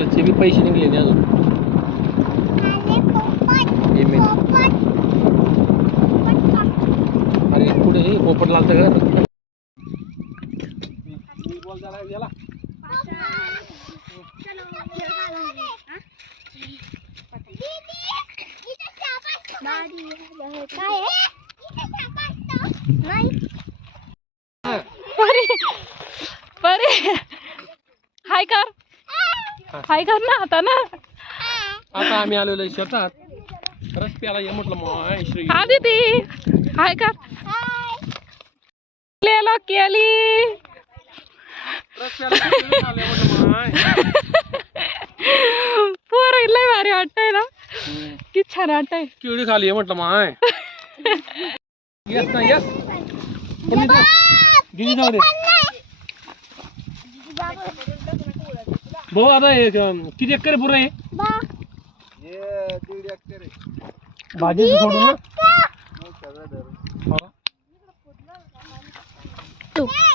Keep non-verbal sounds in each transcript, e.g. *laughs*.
चॉकलेटचे B पैसे निघले नाही अजून हे अरे पुढे हे पोपट लागतं का परी. हाय कर. हाय कर ना आता ना। आता आम्ही आलेलो शेतात. रस प्याला ये म्हटलं मग श्री. आधी ती हाय कर. लेलो केली. रस प्याला किती आले म्हटलं माय. पोर लय भारी वाटतंय ना. किती छान वाटतंय. केळी खाली आहे म्हटलं माय येस ना येस? दिदी जाऊ दे. भाऊ आता हे, अं, किती एकर पुरं आहे. भाजीचं सोडून ना? हो. का?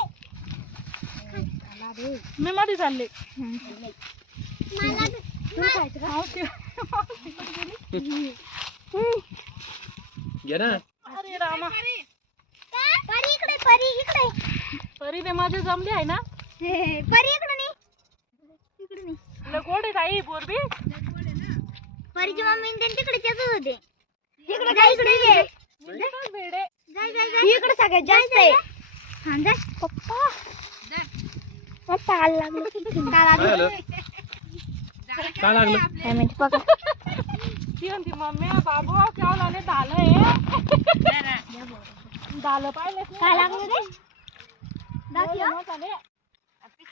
मी मध्ये चालले. घे ना. अरे रामा. परी इकडे परी इकडे. तरी ते माझे जमले आहे ना? परी इकडे. नाही लय गोड आहे ताई बोरबी. परीची मम्मी आणि ते तिकडे येतच होते. इकडे जा इकडे ये. भेडे जाय जाय जाय. इकडे सगळ्यात जास्त आहे. हा जा पप्पा. मग *laughs* ताल लागलं. काय लागलं. झालं? काय लागलं? काय माहिती बघा ती म्हणती मम्मी बाबू केव्हा लावले दाल आहे दाल पाहिले काय लागलं रे? दाखव. काय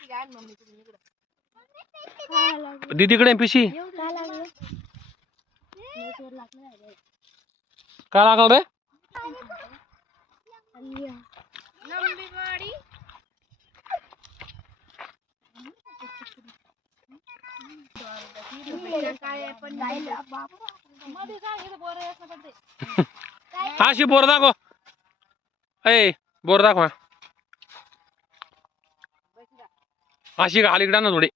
लागलं? दीदीकडे पिशी काय लागलं? रे. अशी बोर दाखव ऐ बोर दाखवा अशी का अलीकडे ना थोडी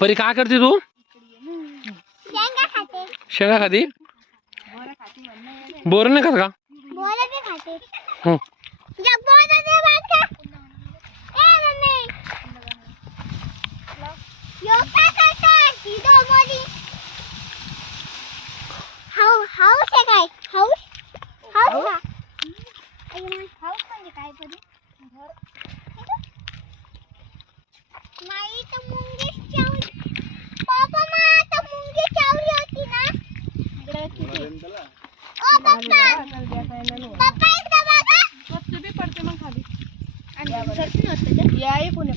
परी काय करते तू? शेंगा खाती. बोर नाही खात का? बोला बी खाते. पडते मग खाली पुणे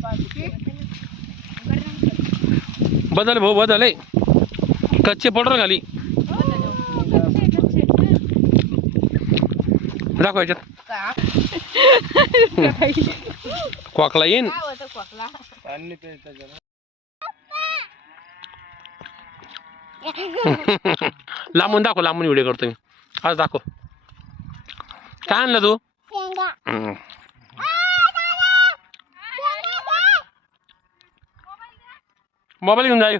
बदल भाऊ बदल कच्चे पडर खाली. दाखवायच्यात याच्यात. *laughs* *laughs* क्वाकला येईन. *laughs* लांबून दाखव लांबून व्हिडिओ करतो मी. आज दाखव. काय आणलं तू? हम्म. मोबाईल घेऊन जाय